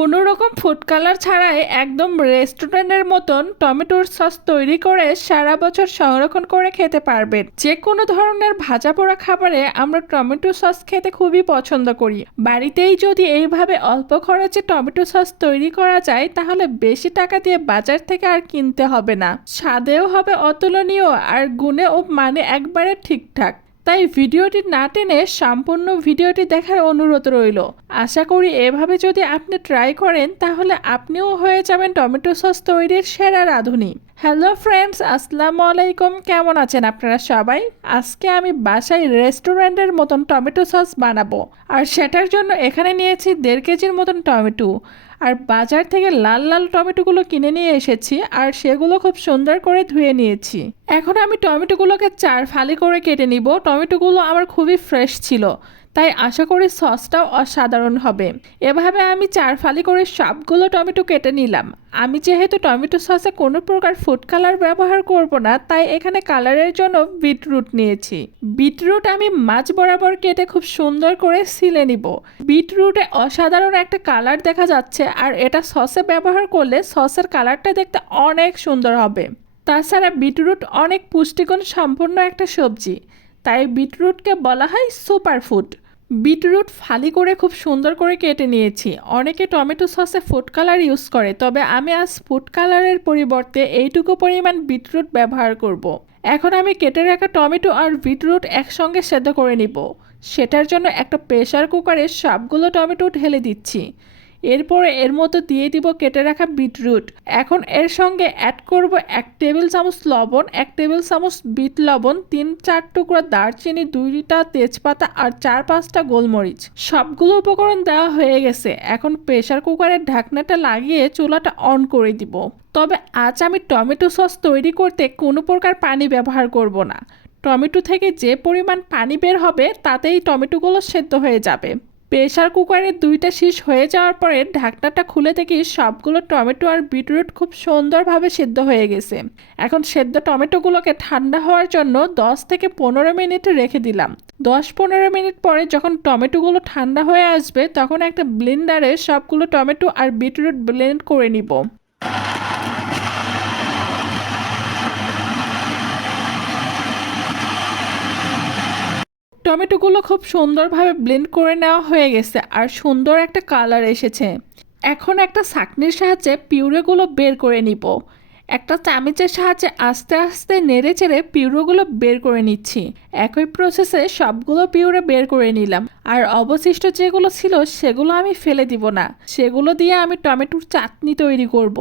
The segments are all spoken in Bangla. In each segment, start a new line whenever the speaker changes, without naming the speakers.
কোনো রকম ফুড কালার ছাড়াই একদম রেস্টুরেন্টের মতন টমেটোর সস তৈরি করে সারা বছর সংরক্ষণ করে খেতে পারবেন। যে কোনো ধরনের ভাজা পোড়া খাবারে আমরা টমেটো সস খেতে খুবই পছন্দ করি। বাড়িতেই যদি এইভাবে অল্প খরচে টমেটো সস তৈরি করা যায়, তাহলে বেশি টাকা দিয়ে বাজার থেকে আর কিনতে হবে না। স্বাদেও হবে অতুলনীয় আর গুণে ও মানে একবারে ঠিকঠাক। তাই ভিডিওটি না টেনে সম্পূর্ণ ভিডিওটি দেখার অনুরোধ রইল। আশা করি এভাবে যদি আপনি ট্রাই করেন, তাহলে আপনিও হয়ে যাবেন টমেটো সস তৈরির সেরা রাঁধুনি। হ্যালো ফ্রেন্ডস আসসালামু আলাইকুম। কেমন আছেন আপনারা সবাই? আজকে আমি বাসায় রেস্টুরেন্টের মতন টমেটো সস বানাবো। আর সেটার জন্য এখানে নিয়েছি দেড় কেজির মতন টমেটো। আর বাজার থেকে লাল লাল টমেটোগুলো কিনে নিয়ে এসেছি আর সেগুলো খুব সুন্দর করে ধুয়ে নিয়েছি। এখন আমি টমেটোগুলোকে চার ফালি করে কেটে নিব। টমেটোগুলো আমার খুবই ফ্রেশ ছিল। তাই আশা করি সসটাও অসাধারণ হবে। এভাবে আমি চার ফালি করে সবগুলো টমেটো কেটে নিলাম। আমি যেহেতু টমেটো সসে কোনো প্রকার ফুড কালার ব্যবহার করব না, তাই এখানে কালারের জন্য বিটরুট নিয়েছি। বিটরুট আমি মাছ বরাবর কেটে খুব সুন্দর করে সিলে নিব। বিটরুটে অসাধারণ একটা কালার দেখা যাচ্ছে, আর এটা সসে ব্যবহার করলে সসের কালারটা দেখতে অনেক সুন্দর হবে। তাছাড়া বিটরুট অনেক পুষ্টিগুণ সম্পন্ন একটা সবজি, তাই বিটরুটকে বলা হয় সুপার ফুড বিটরুট ফালি করে খুব সুন্দর করে কেটে নিয়েছি। অনেকে টমেটো সসে ফুড কালার ইউজ করে, তবে আমি আজ ফুড কালারের পরিবর্তে এইটুকু পরিমাণ বিটরুট ব্যবহার করব। এখন আমি কেটে রাখা টমেটো আর বিটরুট একসঙ্গে সেদ্ধ করে নিব। সেটার জন্য একটা প্রেশার কুকারে সবগুলো টমেটো ঢেলে দিচ্ছি। এরপরে এর মতো দিয়ে দিব কেটে রাখা বিটরুট। এখন এর সঙ্গে অ্যাড করব এক টেবিল চামচ লবণ, এক টেবিল চামচ বিট লবণ, তিন চার টুকরা দারচিনি দুইটা তেজপাতা আর চার পাঁচটা গোলমরিচ। সবগুলো উপকরণ দেওয়া হয়ে গেছে। এখন প্রেশার কুকারের ঢাকনাটা লাগিয়ে চুলাটা অন করে দিব। তবে আজ আমি টমেটো সস তৈরি করতে কোনো প্রকার পানি ব্যবহার করব না। টমেটো থেকে যে পরিমাণ পানি বের হবে, তাতেই টমেটোগুলো সেদ্ধ হয়ে যাবে। প্রেশার কুকারের দুইটা শীষ হয়ে যাওয়ার পরে ঢাকনাটা খুলে দেখি সবগুলো টমেটো আর বিটরুট খুব সুন্দরভাবে সেদ্ধ হয়ে গেছে। এখন সেদ্ধ টমেটোগুলোকে ঠান্ডা হওয়ার জন্য দশ থেকে পনেরো মিনিট রেখে দিলাম। দশ পনেরো মিনিট পরে যখন টমেটোগুলো ঠান্ডা হয়ে আসবে তখন একটা ব্লেন্ডারে সবগুলো টমেটো আর বিটরুট ব্লেন্ড করে নিব। টমেটোগুলো খুব সুন্দরভাবে ব্লেন্ড করে নেওয়া হয়ে গেছে আর সুন্দর একটা কালার এসেছে। এখন একটা সাকনির সাহায্যে পিউরেগুলো বের করে নিব। একটা চামচের সাহায্যে আস্তে আস্তে নেড়ে চেড়ে পিউরোগুলো বের করে নিচ্ছি। একই প্রসেসে সবগুলো পিউরে বের করে নিলাম। আর অবশিষ্ট যেগুলো ছিল সেগুলো আমি ফেলে দিব না। সেগুলো দিয়ে আমি টমেটোর চাটনি তৈরি করব।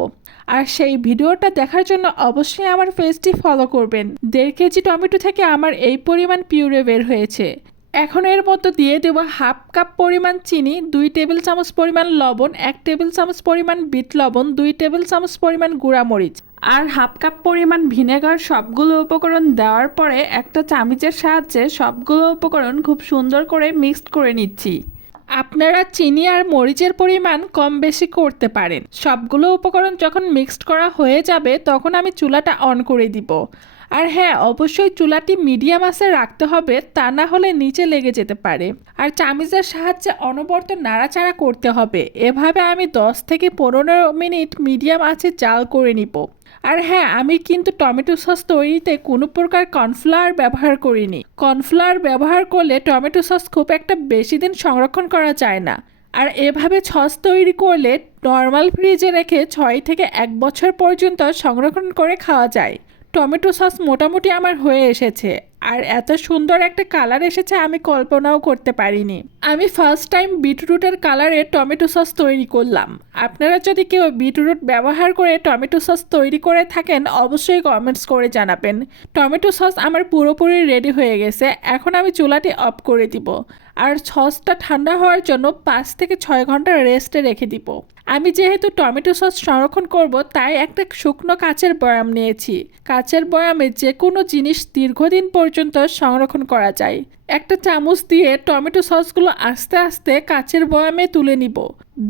আর সেই ভিডিওটা দেখার জন্য অবশ্যই আমার পেজটি ফলো করবেন। দেড় কেজি টমেটো থেকে আমার এই পরিমাণ পিউরে বের হয়েছে। এখন এর মধ্যে দিয়ে দেব হাফ কাপ পরিমাণ চিনি, দুই টেবিল চামচ পরিমাণ লবণ, এক টেবিল চামচ পরিমাণ বিট লবণ, দুই টেবিল চামচ পরিমাণ গুঁড়ামরিচ। আর হাফ কাপ পরিমাণ ভিনেগার সবগুলো উপকরণ দেওয়ার পরে একটা চামিচের সাহায্যে সবগুলো উপকরণ খুব সুন্দর করে মিক্সড করে নিচ্ছি। আপনারা চিনি আর মরিচের পরিমাণ কম বেশি করতে পারেন। সবগুলো উপকরণ যখন মিক্সড করা হয়ে যাবে, তখন আমি চুলাটা অন করে দিব। আর হ্যাঁ অবশ্যই চুলাটি মিডিয়াম আঁচে রাখতে হবে, তা না হলে নিচে লেগে যেতে পারে। আর চামিচের সাহায্যে অনবরত নাড়াচাড়া করতে হবে। এভাবে আমি দশ থেকে পনেরো মিনিট মিডিয়াম আছে জাল করে নিব। আর হ্যাঁ আমি কিন্তু টমেটো সস তৈরিতে কোনো প্রকার কর্নফ্লাওয়ার ব্যবহার করিনি। কর্নফ্লাওয়ার ব্যবহার করলে টমেটো সস খুব একটা বেশি দিন সংরক্ষণ করা যায় না। আর এভাবে সস তৈরি করলে নর্মাল ফ্রিজে রেখে ছয় থেকে এক বছর পর্যন্ত সংরক্ষণ করে খাওয়া যায়। টমেটো সস মোটামুটি আমার হয়ে এসেছে। আর এত সুন্দর একটা কালার এসেছে আমি কল্পনাও করতে পারিনি। আমি ফার্স্ট টাইম বিটরুটের কালারে টমেটো সস তৈরি করলাম। আপনারা যদি কেউ বিটরুট ব্যবহার করে টমেটো সস তৈরি করে থাকেন, অবশ্যই কমেন্টস করে জানাবেন। টমেটো সস আমার পুরোপুরি রেডি হয়ে গেছে। এখন আমি চুলাটি অফ করে দিব। আর সসটা ঠান্ডা হওয়ার জন্য পাঁচ থেকে ছয় ঘণ্টা রেস্টে রেখে দিব। আমি যেহেতু টমেটো সস সংরক্ষণ করব, তাই একটা শুকনো কাঁচের বয়াম নিয়েছি। কাঁচের বয়ামে যে কোনো জিনিস দীর্ঘদিন পর্যন্ত সংরক্ষণ করা যায়। একটা চামচ দিয়ে টমেটো সসগুলো আস্তে আস্তে কাঁচের বয়ামে তুলে নিব।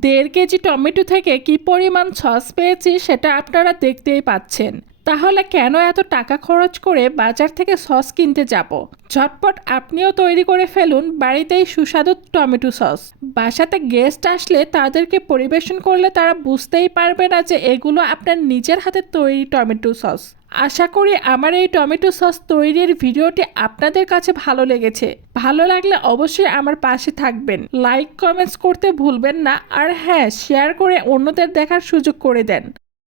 দেড় কেজি টমেটো থেকে কি পরিমাণ সস পেয়েছি সেটা আপনারা দেখতেই পাচ্ছেন। তাহলে কেন এত টাকা খরচ করে বাজার থেকে সস কিনতে যাব? ঝটপট আপনিও তৈরি করে ফেলুন বাড়িতেই সুস্বাদু টমেটো সস। বাসাতে গেস্ট আসলে তাদেরকে পরিবেশন করলে তারা বুঝতেই পারবে না যে এগুলো আপনার নিজের হাতে তৈরি টমেটো সস। আশা করি আমার এই টমেটো সস তৈরির ভিডিওটি আপনাদের কাছে ভালো লেগেছে। ভালো লাগলে অবশ্যই আমার পাশে থাকবেন। লাইক, কমেন্টস করতে ভুলবেন না। আর হ্যাঁ শেয়ার করে অন্যদের দেখার সুযোগ করে দেন।